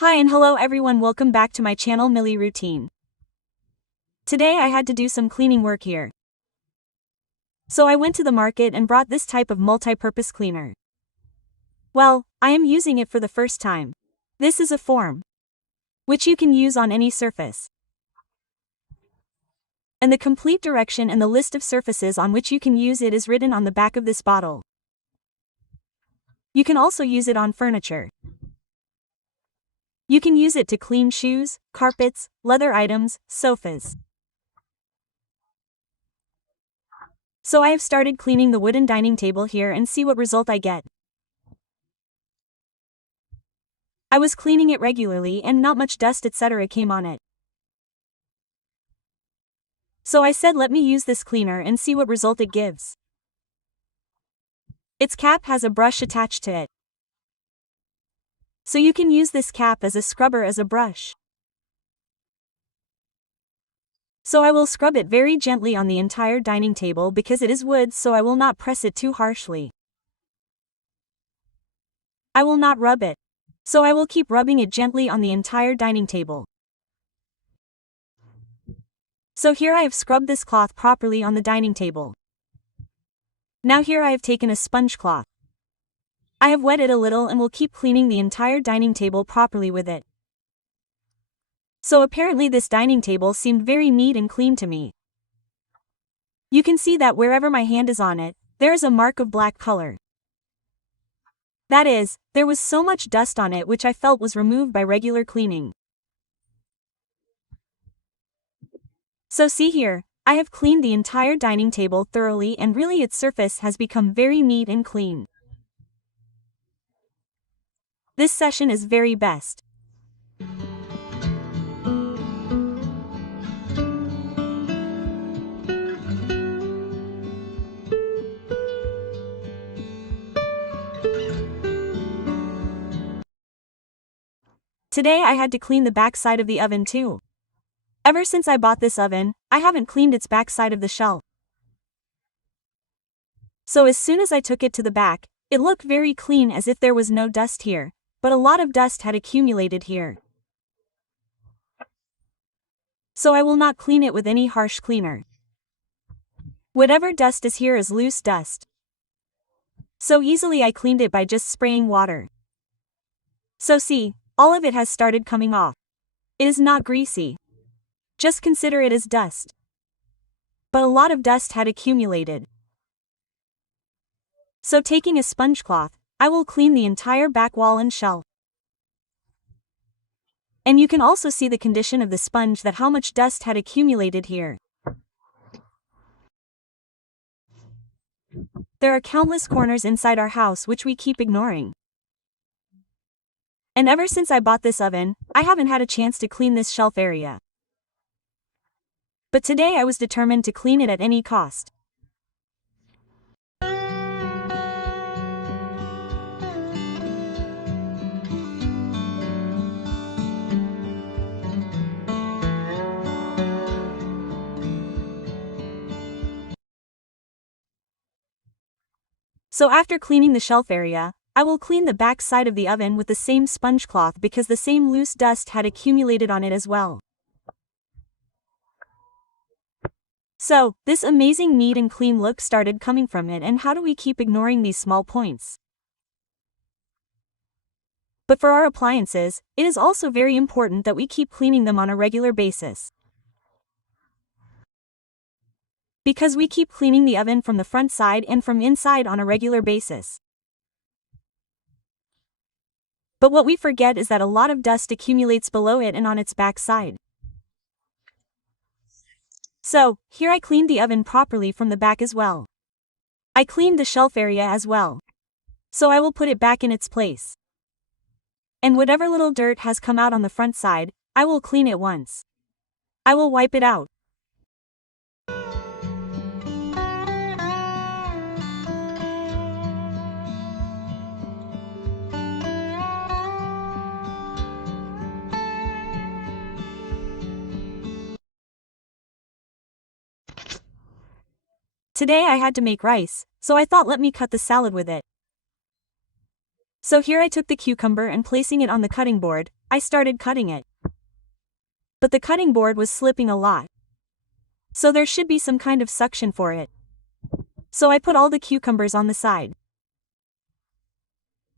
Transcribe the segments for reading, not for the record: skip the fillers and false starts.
Hi and hello everyone, welcome back to my channel Millie Routine. Today I had to do some cleaning work here. So I went to the market and brought this type of multi-purpose cleaner. Well, I am using it for the first time. This is a form, which you can use on any surface. And the complete direction and the list of surfaces on which you can use it is written on the back of this bottle. You can also use it on furniture. You can use it to clean shoes, carpets, leather items, sofas. So I have started cleaning the wooden dining table here and see what result I get. I was cleaning it regularly and not much dust etc. came on it. So I said let me use this cleaner and see what result it gives. Its cap has a brush attached to it. So you can use this cap as a scrubber as a brush. So I will scrub it very gently on the entire dining table because it is wood, so I will not press it too harshly. I will not rub it. So I will keep rubbing it gently on the entire dining table. So here I have scrubbed this cloth properly on the dining table. Now here I have taken a sponge cloth. I have wet it a little and will keep cleaning the entire dining table properly with it. So apparently this dining table seemed very neat and clean to me. You can see that wherever my hand is on it, there is a mark of black color. That is, there was so much dust on it which I felt was removed by regular cleaning. So see here, I have cleaned the entire dining table thoroughly and really its surface has become very neat and clean. This session is very best. Today I had to clean the back side of the oven too. Ever since I bought this oven, I haven't cleaned its back side of the shelf. So as soon as I took it to the back, it looked very clean as if there was no dust here, but a lot of dust had accumulated here. So I will not clean it with any harsh cleaner. Whatever dust is here is loose dust. So easily I cleaned it by just spraying water. So see, all of it has started coming off. It is not greasy. Just consider it as dust. But a lot of dust had accumulated. So taking a sponge cloth, I will clean the entire back wall and shelf. And you can also see the condition of the sponge, that how much dust had accumulated here. There are countless corners inside our house which we keep ignoring. And ever since I bought this oven, I haven't had a chance to clean this shelf area. But today I was determined to clean it at any cost. So after cleaning the shelf area, I will clean the back side of the oven with the same sponge cloth because the same loose dust had accumulated on it as well. So, this amazing neat and clean look started coming from it, and how do we keep ignoring these small points? But for our appliances, it is also very important that we keep cleaning them on a regular basis. Because we keep cleaning the oven from the front side and from inside on a regular basis. But what we forget is that a lot of dust accumulates below it and on its back side. So, here I cleaned the oven properly from the back as well. I cleaned the shelf area as well. So I will put it back in its place. And whatever little dirt has come out on the front side, I will clean it once. I will wipe it out. Today I had to make rice, so I thought let me cut the salad with it. So here I took the cucumber and placing it on the cutting board, I started cutting it. But the cutting board was slipping a lot. So there should be some kind of suction for it. So I put all the cucumbers on the side.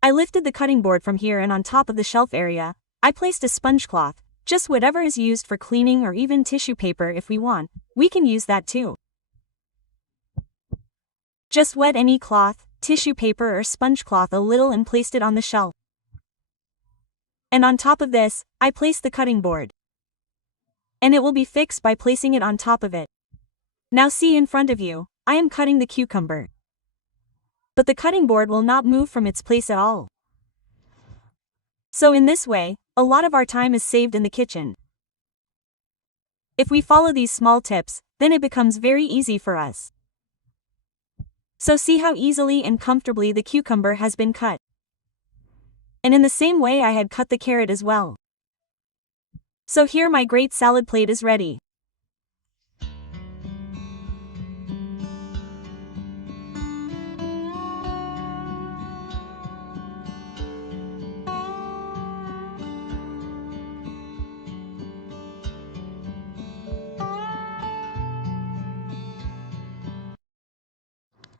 I lifted the cutting board from here, and on top of the shelf area, I placed a sponge cloth, just whatever is used for cleaning, or even tissue paper if we want, we can use that too. Just wet any cloth, tissue paper or sponge cloth a little and placed it on the shelf. And on top of this, I placed the cutting board. And it will be fixed by placing it on top of it. Now see in front of you, I am cutting the cucumber. But the cutting board will not move from its place at all. So in this way, a lot of our time is saved in the kitchen. If we follow these small tips, then it becomes very easy for us. So see how easily and comfortably the cucumber has been cut. And in the same way I had cut the carrot as well. So here my great salad plate is ready.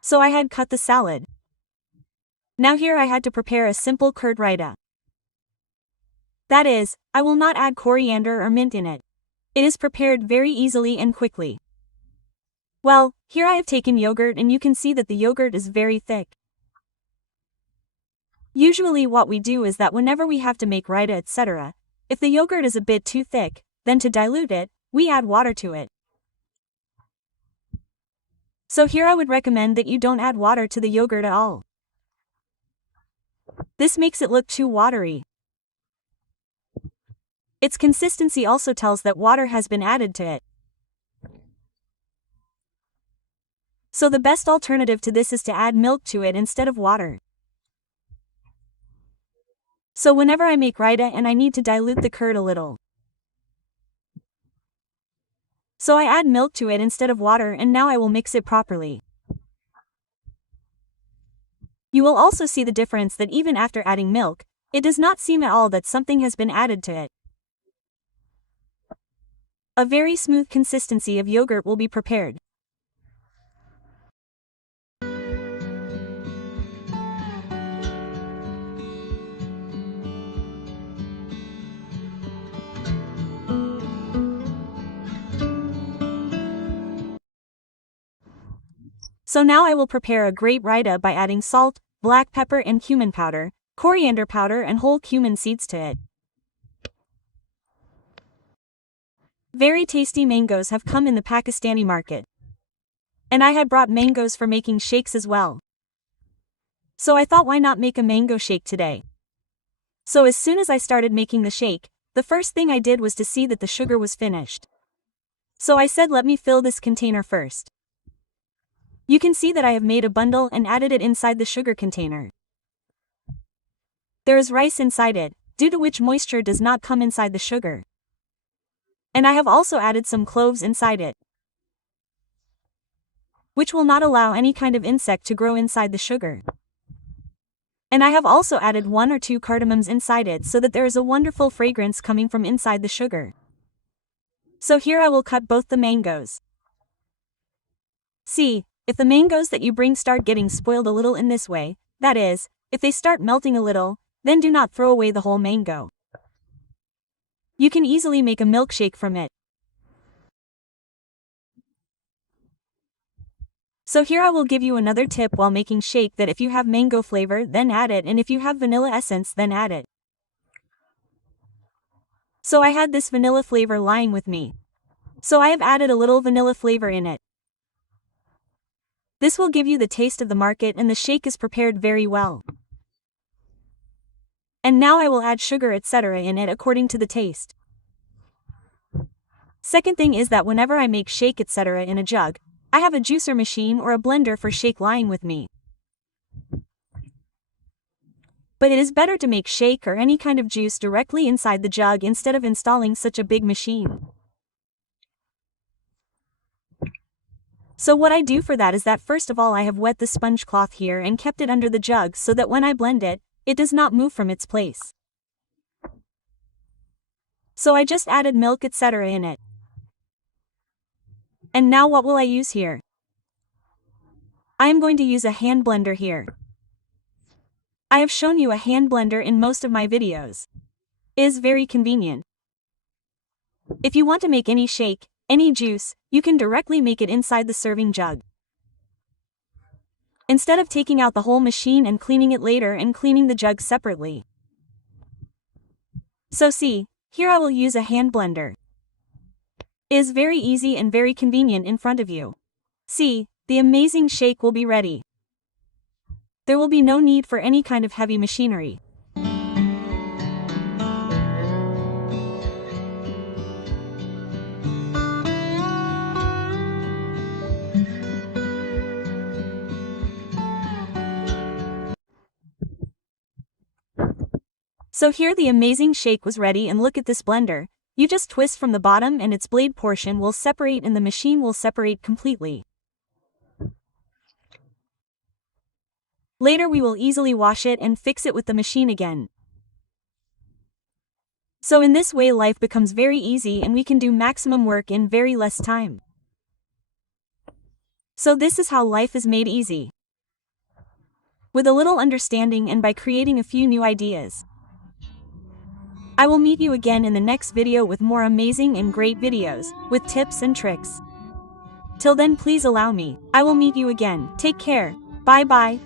So I had cut the salad. Now here I had to prepare a simple curd raita. That is, I will not add coriander or mint in it. It is prepared very easily and quickly. Well, here I have taken yogurt, and you can see that the yogurt is very thick. Usually what we do is that whenever we have to make raita etc., if the yogurt is a bit too thick, then to dilute it, we add water to it. So here I would recommend that you don't add water to the yogurt at all. This makes it look too watery. Its consistency also tells that water has been added to it. So the best alternative to this is to add milk to it instead of water. So whenever I make raita and I need to dilute the curd a little, so I add milk to it instead of water, and now I will mix it properly. You will also see the difference that even after adding milk, it does not seem at all that something has been added to it. A very smooth consistency of yogurt will be prepared. So now I will prepare a great raita by adding salt, black pepper and cumin powder, coriander powder and whole cumin seeds to it. Very tasty mangoes have come in the Pakistani market. And I had brought mangoes for making shakes as well. So I thought, why not make a mango shake today? So as soon as I started making the shake, the first thing I did was to see that the sugar was finished. So I said, let me fill this container first. You can see that I have made a bundle and added it inside the sugar container. There is rice inside it, due to which moisture does not come inside the sugar. And I have also added some cloves inside it, which will not allow any kind of insect to grow inside the sugar. And I have also added 1 or 2 cardamoms inside it so that there is a wonderful fragrance coming from inside the sugar. So here I will cut both the mangoes. See, if the mangoes that you bring start getting spoiled a little in this way, that is, if they start melting a little, then do not throw away the whole mango. You can easily make a milkshake from it. So here I will give you another tip while making shake, that if you have mango flavor then add it, and if you have vanilla essence then add it. So I had this vanilla flavor lying with me. So I have added a little vanilla flavor in it. This will give you the taste of the market, and the shake is prepared very well. And now I will add sugar etc. in it according to the taste. Second thing is that whenever I make shake etc. in a jug, I have a juicer machine or a blender for shake lying with me. But it is better to make shake or any kind of juice directly inside the jug instead of installing such a big machine. So what I do for that is that first of all I have wet the sponge cloth here and kept it under the jug so that when I blend it, it does not move from its place. So I just added milk etc. in it. And now what will I use here? I am going to use a hand blender here. I have shown you a hand blender in most of my videos. It is very convenient. If you want to make any shake, any juice, you can directly make it inside the serving jug. Instead of taking out the whole machine and cleaning it later and cleaning the jug separately. So see, here I will use a hand blender. It is very easy and very convenient in front of you. See, the amazing shake will be ready. There will be no need for any kind of heavy machinery. So here the amazing shake was ready, and look at this blender. You just twist from the bottom and its blade portion will separate and the machine will separate completely. Later we will easily wash it and fix it with the machine again. So in this way life becomes very easy and we can do maximum work in very less time. So this is how life is made easy. With a little understanding and by creating a few new ideas. I will meet you again in the next video with more amazing and great videos, with tips and tricks. Till then please allow me, I will meet you again. Take care. Bye bye.